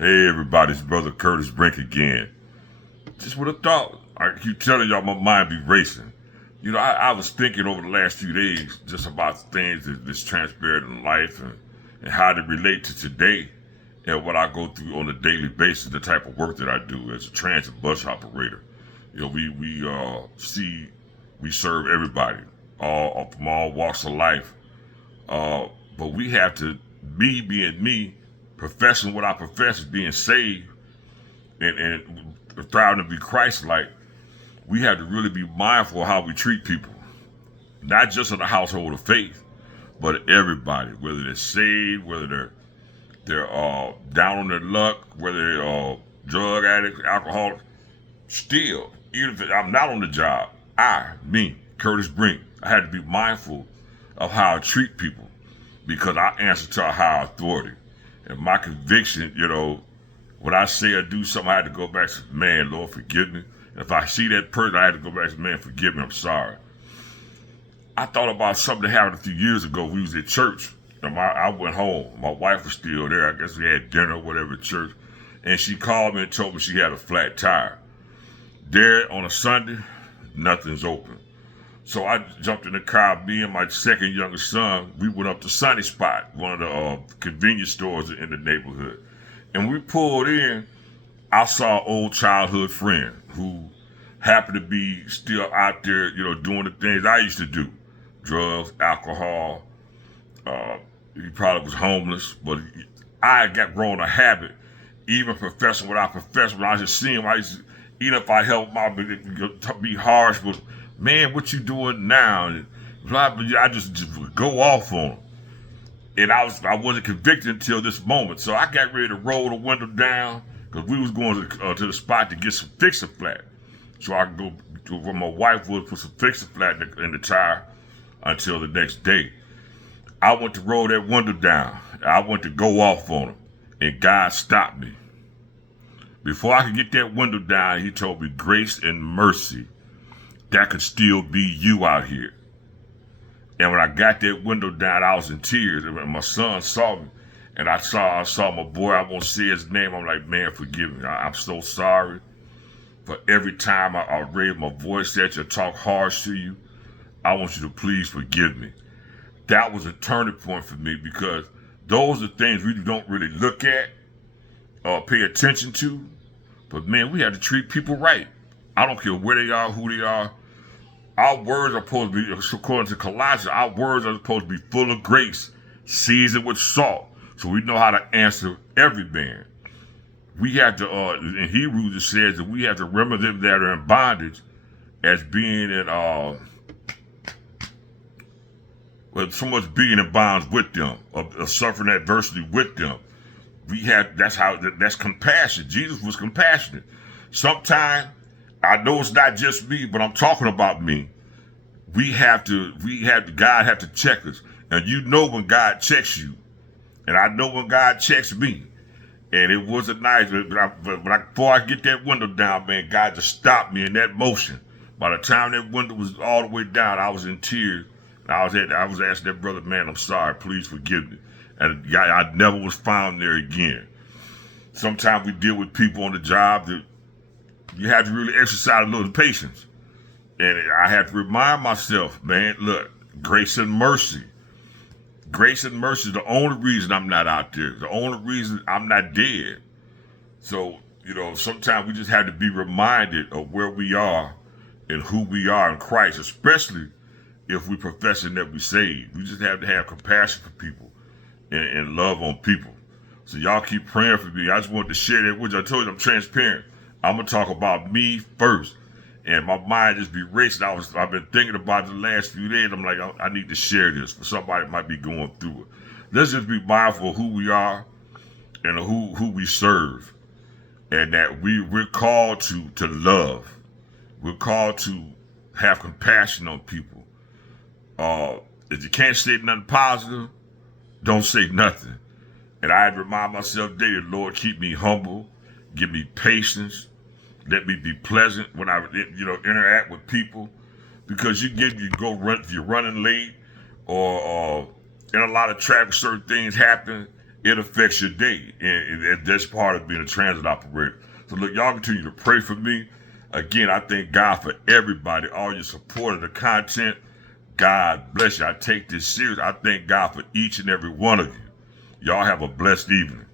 Hey everybody, it's Brother Curtis Brink again. Just with a thought. I keep telling y'all my mind be racing. I was thinking over the last few days just about things that's transpired in life and how they relate to today and what I go through on a daily basis, the type of work that I do as a transit bus operator. We serve everybody, all from all walks of life. But we have to, me being me, professing what I profess as being saved and striving to be Christ-like, we have to really be mindful of how we treat people, not just in the household of faith, but everybody, whether they're saved, whether they're down on their luck, whether they're drug addicts, alcoholics. Still, even if I'm not on the job, me, Curtis Brink, I had to be mindful of how I treat people because I answer to a higher authority. And my conviction, when I say or do something, I had to go back and say, man, Lord, forgive me. And if I see that person, I had to go back and say, man, forgive me, I'm sorry. I thought about something that happened a few years ago. We was at church, and I went home. My wife was still there. I guess we had dinner or whatever at church. And she called me and told me she had a flat tire. There on a Sunday, nothing's open. So I jumped in the car. Me and my second youngest son, we went up to Sunny Spot, one of the convenience stores in the neighborhood. And we pulled in. I saw an old childhood friend who happened to be still out there, doing the things I used to do. Drugs, alcohol. He probably was homeless, but I got grown a habit, even professing what I profess. When I just see him, even if I help my be harsh, but man, what you doing now? And I just would go off on him. And I wasn't convicted until this moment. So I got ready to roll the window down because we was going to the spot to get some Fix-A-Flat. So I could go to where my wife was, put some Fix-A-Flat in the tire until the next day. I went to roll that window down. I went to go off on him. And God stopped me. Before I could get that window down, he told me, grace and mercy, that could still be you out here. And when I got that window down, I was in tears. And my son saw me. And I saw my boy, I won't say his name. I'm like, man, forgive me. I'm so sorry. For every time I raise my voice at you, talk harsh to you, I want you to please forgive me. That was a turning point for me because those are things we don't really look at or pay attention to. But man, we have to treat people right. I don't care where they are, who they are. Our words are supposed to be, according to Colossians, our words are supposed to be full of grace, seasoned with salt. So we know how to answer every man. We have to, in Hebrews it says that we have to remember them that are in bondage as being in, so much being in bonds with them, of suffering adversity with them. That's compassion. Jesus was compassionate. Sometimes, I know it's not just me, but I'm talking about me. God have to check us. And when God checks you. And I know when God checks me. And it wasn't nice, but before I get that window down, man, God just stopped me in that motion. By the time that window was all the way down, I was in tears. I was asking that brother, man, I'm sorry, please forgive me. And I never was found there again. Sometimes we deal with people on the job that you have to really exercise a little patience. And I have to remind myself, man, look, grace and mercy. Grace and mercy is the only reason I'm not out there. The only reason I'm not dead. So, sometimes we just have to be reminded of where we are and who we are in Christ, especially if we professing that we saved. We just have to have compassion for people and love on people. So y'all keep praying for me. I just wanted to share that with you. I told you I'm transparent. I'm going to talk about me first. And my mind just be racing. I've been thinking about it the last few days. I'm like, I need to share this for somebody that might be going through it. Let's just be mindful of who we are and who we serve. And that we're called to love. We're called to have compassion on people. If you can't say nothing positive, don't say nothing. And I had to remind myself daily, Lord, keep me humble, give me patience, let me be pleasant when I interact with people. Because if you're running late or in a lot of traffic, certain things happen. it affects your day. And that's part of being a transit operator. So look, y'all continue to pray for me. Again, I thank God for everybody, all your support of the content. God bless you. I take this serious. I thank God for each and every one of you. Y'all have a blessed evening.